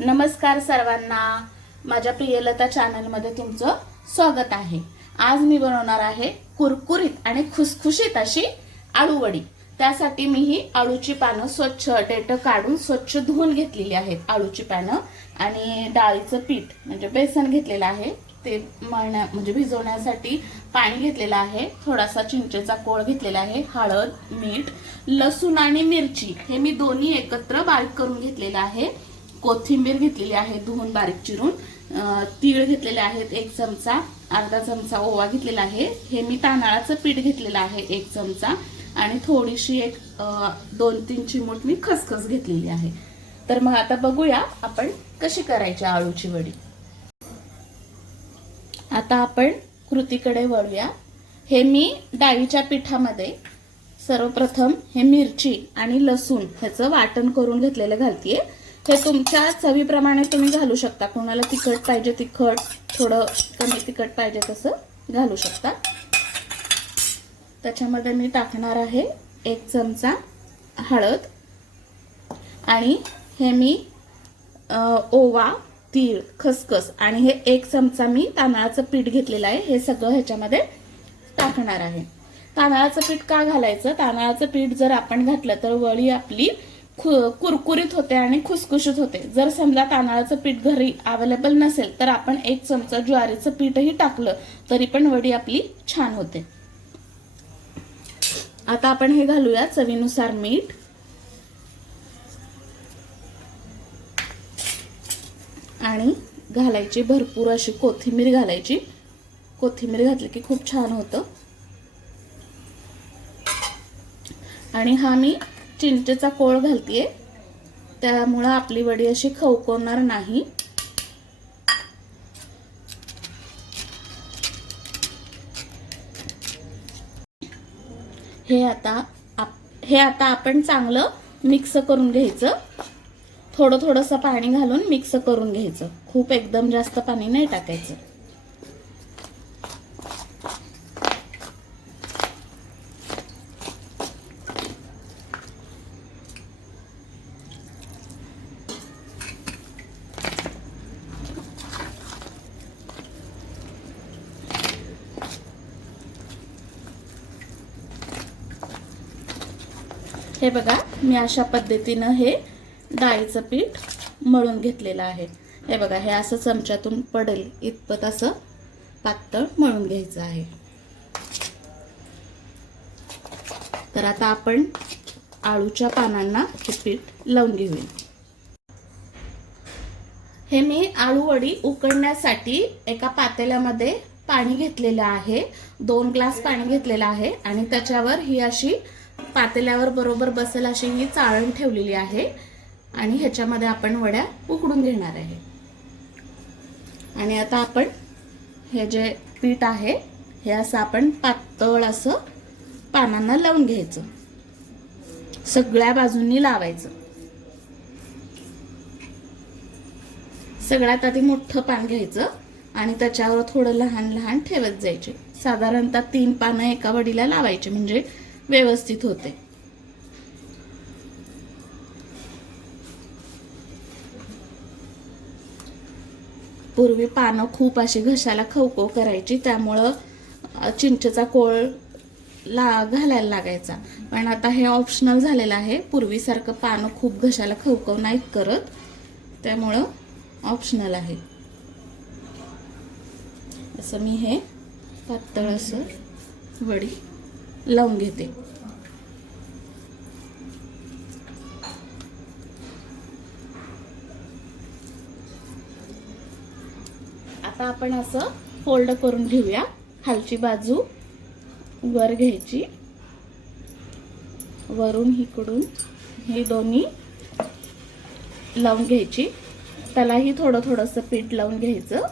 नमस्कार सर्वांना. माझ्या प्रियलता चॅनलमध्ये तुमचं स्वागत आहे. आज मी बनवणार आहे कुरकुरीत आणि खुसखुशीत अशी आळूवडी त्यासाठी मी ही आळूची पानं स्वच्छ डेट काढून स्वच्छ धुवून घेतलेली आहेत आळूची पानं. आणि डाळीचं पीठ म्हणजे बेसन घेतलेलं आहे. ते मळण्या म्हणजे भिजवण्यासाठी पाणी घेतलेलं आहे. थोडासा चिंचेचा कोळ घेतलेला आहे. हळद मीठ लसूण आणि मिरची हे मी दोन्ही एकत्र बारीक करून घेतलेलं आहे. कोथिंबीर घेतलेली आहे धुवून बारीक चिरून. तीळ घेतलेले आहेत एक चमचा. अर्धा चमचा ओवा घेतलेला आहे. हे मी तांदळाचं पीठ घेतलेलं आहे एक चमचा. आणि थोडीशी एक दोन तीन चिमूट मी खसखस घेतलेली आहे. तर मग आता बघूया आपण कशी करायची आळूची वडी. आता आपण कृतीकडे वळूया. हे मी डाळीच्या पिठामध्ये सर्वप्रथम हे मिरची आणि लसूण ह्याचं वाटण करून घेतलेलं घालतीये. हे तुमच्या चवीप्रमाणे तुम्ही घालू शकता. कोणाला तिखट पाहिजे तिखट थोडं कमी तिखट पाहिजे तसं घालू शकता. त्याच्यामध्ये मी टाकणार आहे एक चमचा हळद आणि हे मी ओवा तीळ खसखस आणि हे एक चमचा मी तांदळाचं पीठ घेतलेलं आहे. हे सगळं ह्याच्यामध्ये टाकणार आहे. तांदळाचं पीठ का घालायचं? तांदळाचं पीठ जर आपण घातलं तर वळी आपली खु कुरकुरीत होते आणि खुसखुशीत होते. जर समजा तांदळाचं पीठ घरी अवेलेबल नसेल तर आपण एक चमचा ज्वारीचं पीठही टाकलं तरी पण वडी आपली छान होते. आता आपण हे घालूया चवीनुसार मीठ. आणि घालायची भरपूर अशी कोथिंबीर घालायची. कोथिंबीर घातली की खूप छान होतं. आणि हा मी चिंचेचा कोळ घालतीये. त्यामुळं आपली वडी अशी खवकवणार नाही. हे आता आप- हे आता आपण चांगलं मिक्स करून घ्यायचं. थोडं थोडंसं पाणी घालून मिक्स करून घ्यायचं. खूप एकदम जास्त पाणी नाही टाकायचं. हे बघा मी अशा पद्धतीनं हे डाळीचं पीठ मळून घेतलेलं आहे. हे बघा हे असं चमच्यातून पडेल इतपत असं पातळ मळून घ्यायचं आहे. तर आता आपण आळूच्या पानांना हे पीठ लावून घेऊया. हे मी आळू वडी उकडण्यासाठी एका पातेल्यामध्ये पाणी घेतलेलं आहे. दोन ग्लास पाणी घेतलेलं आहे आणि त्याच्यावर ही अशी पातेल्यावर बरोबर बसेल अशी ही चाळण ठेवलेली आहे. आणि ह्याच्यामध्ये आपण वड्या उकडून घेणार आहे. आणि आता आपण हे जे पीठ आहे हे असं आपण पातळ असं पानांना लावून घ्यायचं. सगळ्या बाजूंनी लावायचं. सगळ्यात आधी मोठं पान घ्यायचं आणि त्याच्यावर थोडं लहान लहान ठेवत जायचे. साधारणतः तीन पानं एका वडीला लावायचे. म्हणजे व्यवस्थित होते. पूर्वी पानं खूप अशी घशाला खवखव करायची त्यामुळं चिंचेचा कोळ ला घालायला लागायचा. पण आता हे ऑप्शनल झालेलं आहे. पूर्वीसारखं पानं खूप घशाला खवखव नाहीत करत. त्यामुळं ऑप्शनल आहे. असं मी हे पातळ असं वडी लावून घेते. आता आपण असं फोल्ड करून घेऊया. खालची बाजू वर घ्यायची. वरून इकडून ही दोन्ही लावून घ्यायची. त्यालाही थोडं थोडंसं पीठ लावून घ्यायचं.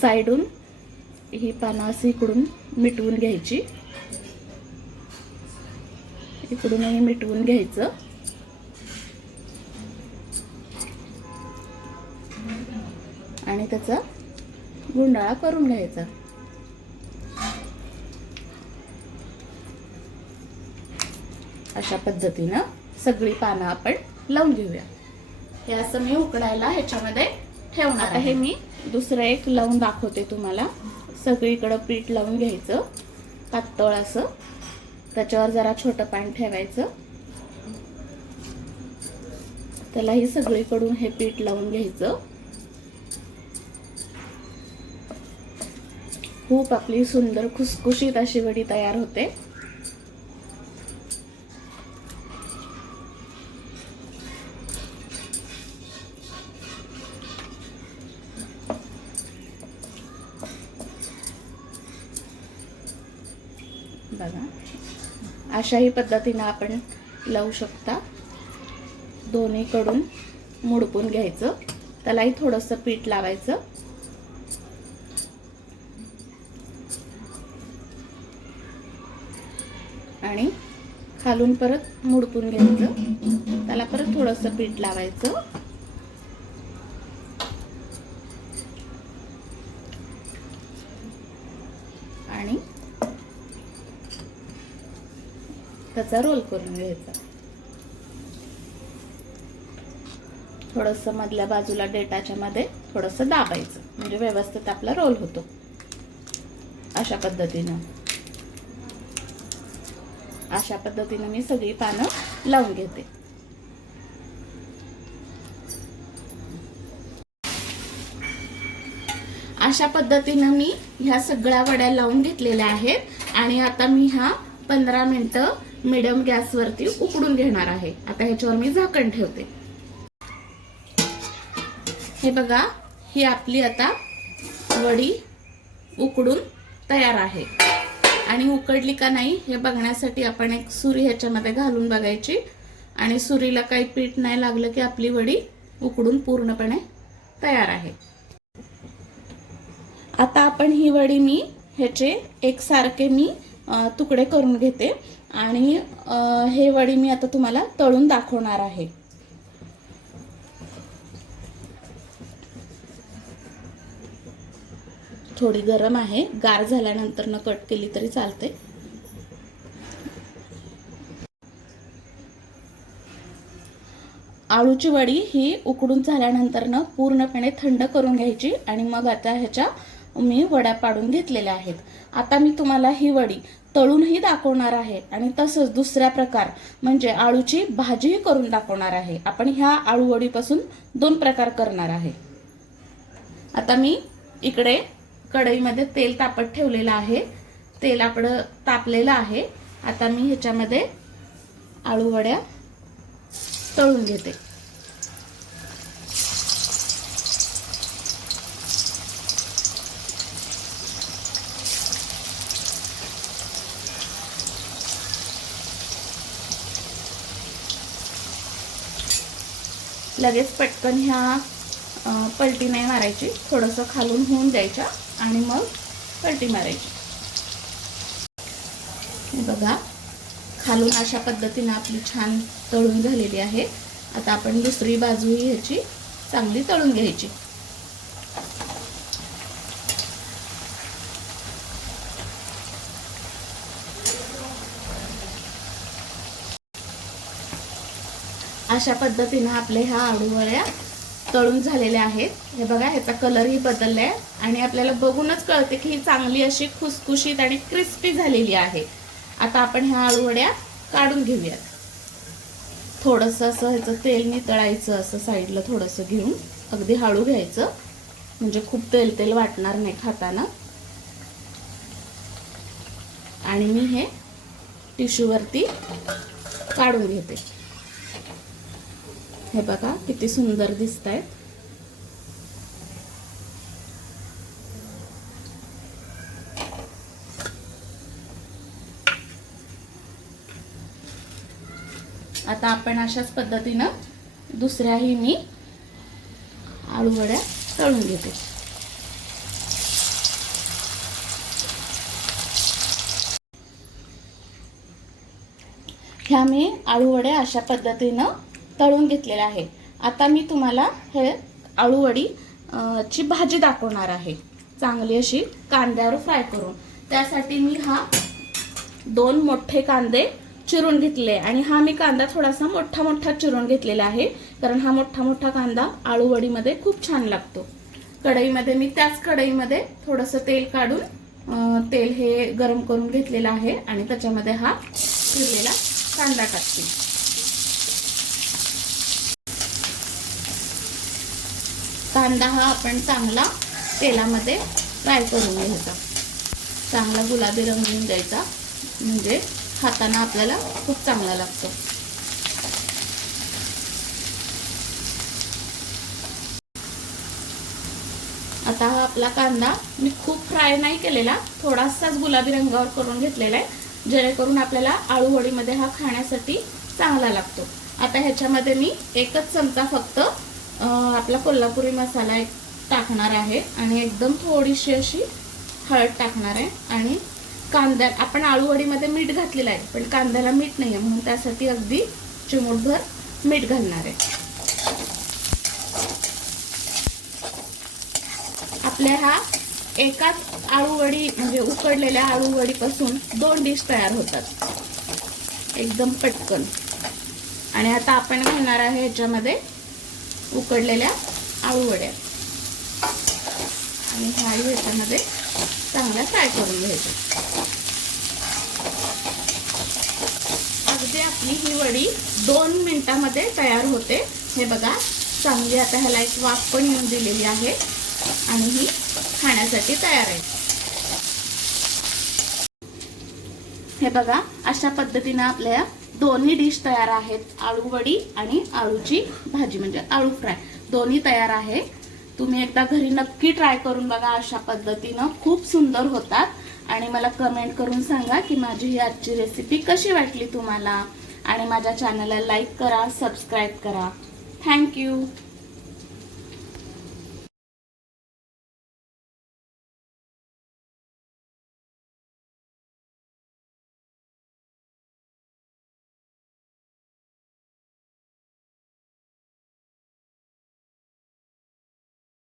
साईडून ही पानं अशी इकडून मिटवून घ्यायची. इकडूनही मिटवून घ्यायचं. आणि त्याचा गुंडाळा करून घ्यायचा. अशा पद्धतीनं सगळी पानं आपण लावून घेऊया. हे असं मी उकडायला ह्याच्यामध्ये ठेवणार आता हे मी दुसरं एक लावून दाखवते तुम्हाला. सगळीकडं पीठ लावून घ्यायचं पातळ असं. त्याच्यावर जरा छोटं पान ठेवायचं. त्यालाही सगळीकडून हे पीठ लावून घ्यायचं. खूप आपली सुंदर खुसखुशीत अशी वडी तयार होते बघा अशाही पद्धतीनं आपण लावू शकता. दोन्हीकडून मुडपून घ्यायचं. त्यालाही थोडंसं पीठ लावायचं. आणि खालून परत मुडपून घ्यायचं. त्याला परत थोडंसं पीठ लावायचं. आणि त्याचा रोल करून घ्यायचा. थोडस मधल्या बाजूला डेटाच्या मध्ये थोडस दाबायचं. म्हणजे व्यवस्थित आपला रोल होतो. अशा पद्धतीनं. अशा पद्धतीनं मी सगळी पानं लावून घेते. अशा पद्धतीनं मी ह्या सगळ्या वड्या लावून घेतलेल्या आहेत. आणि आता मी ह्या पंधरा मिनिटं मिडियम गॅसवरती उकडून घेणार आहे. आता ह्याच्यावर मी झाकण ठेवते. हे बघा ही आपली आता वडी उकडून तयार आहे. आणि उकडली का नाही हे बघण्यासाठी आपण एक सुरी ह्याच्यामध्ये घालून बघायची. आणि सुरीला काही पीठ नाही लागलं की आपली वडी उकडून पूर्णपणे तयार आहे. आता आपण ही वडी मी ह्याचे एकसारखे मी तुकडे करून घेते. आणि हे वडी मी आता तुम्हाला तळून दाखवणार आहे. थोडी गरम आहे. गार झाल्यानंतर न कट केली तरी चालते आळूची वडी ही उकडून झाल्यानंतर न पूर्णपणे थंड करून घ्यायची आणि मग आता ह्याच्या मी वड्या पाडून घेतलेल्या आहेत. आता मी तुम्हाला ही वडी तळूनही दाखवणार आहे आणि तसंच दुसऱ्या प्रकार म्हणजे आळूची भाजीही करून दाखवणार आहे. आपण ह्या आळू वडीपासून दोन प्रकार करणार आहे. आता मी इकडे कढईमध्ये तेल तापत ठेवलेलं आहे. तेल आपलं तापलेलं आहे. आता मी ह्याच्यामध्ये आळू वड्या तळून घेते. लगेच पटकन ह्या पलटी नाही मारायची. थोडंसं खालून होऊन द्यायच्या आणि मग पलटी मारायची. बघा खालून अशा पद्धतीनं आपली छान तळून झालेली आहे. आता आपण दुसरी बाजूही ह्याची चांगली तळून घ्यायची. अशा पद्धतीनं आपल्या ह्या आडूवळ्या तळून झालेल्या आहेत. हे बघा ह्याचा कलरही बदललाय आणि आपल्याला बघूनच कळते की ही चांगली अशी खुसखुशीत आणि क्रिस्पी झालेली आहे. आता आपण ह्या आळूवड्या काढून घेऊयात. थोडंसं असं ह्याचं तेल नितळायचं असं साईडला थोडंसं घेऊन अगदी हळू घ्यायचं. म्हणजे खूप तेल तेल वाटणार नाही खाताना. आणि मी हे टिश्यूवरती काढून घेते. हे बघा किती सुंदर दिसत आहेत आता आपण अशाच पद्धतीनं दुसऱ्याही मी आळूवड्या तळून घेते. ह्या मी आळूवड्या अशा पद्धतीनं तळून घेतलेलं आहे. आता मी तुम्हाला हे आळूवडी ची भाजी दाखवणार आहे. चांगली अशी कांद्यावर फ्राय करून. त्यासाठी मी हा दोन मोठे कांदे चिरून घेतले आणि हा मी कांदा थोडासा मोठा मोठा चिरून घेतलेला आहे कारण हा मोठा मोठा कांदा आळूवडीमध्ये खूप छान लागतो. कढईमध्ये मी त्याच कढईमध्ये थोडंसं तेल काढून तेल हे गरम करून घेतलेलं आहे आणि त्याच्यामध्ये हा चिरलेला कांदा टाकते. कांदा हा आपण चांगला तेलामध्ये फ्राय करून घ्यायचा. चांगला गुलाबी रंग येऊन द्यायचा म्हणजे खाताना आपल्याला खूप चांगला लागतो. आता हा आपला कांदा मी खूप फ्राय नाही केलेला. थोडासाच गुलाबी रंगावर करून घेतलेला आहे. जेणेकरून आपल्याला आळूवडीमध्ये हा खाण्यासाठी चांगला लागतो. आता ह्याच्यामध्ये मी एकच चमचा फक्त आपला कोल्हापुरी मसाला एक टाकणार आहे आणि एकदम थोडीशी अशी हळद टाकणार आहे आणि कांद्या आपण आळूवडीमध्ये मीठ घातलेलं आहे पण कांद्याला मीठ नाही आहे म्हणून त्यासाठी अगदी चिमूटभर मीठ घालणार आहे. आपल्या हा एकाच आळूवडी म्हणजे उकडलेल्या आळूवडीपासून दोन डिश तयार होतात. एकदम पटकन. आणि आता आपण घालणार आहे ह्याच्यामध्ये उकडलेल्या आळूवड्या. आणि ह्याही ह्याच्यामध्ये चांगल्या फ्राय करून घ्यायच्या अगदी आपली ही वडी दोन मिनिटामध्ये तयार होते. हे बघा चांगली आता ह्याला एक वाफ पण येऊन दिलेली आहे. आणि ही खाण्यासाठी तयार आहे. हे बघा अशा पद्धतीने आपल्या दोन्ही डिश तयार आहेत आळू वडी आणि आळूची भाजी म्हणजे आळू फ्राय. दोन्ही तयार आहे. तुम्ही एकदा घरी नक्की ट्राय करून बघा अशा पद्धतीनं खूप सुंदर होतात. आणि मला कमेंट करून सांगा की माझी ही आजची रेसिपी कशी वाटली तुम्हाला? आणि माझ्या चॅनलला लाईक करा सबस्क्राईब करा. थँक्यू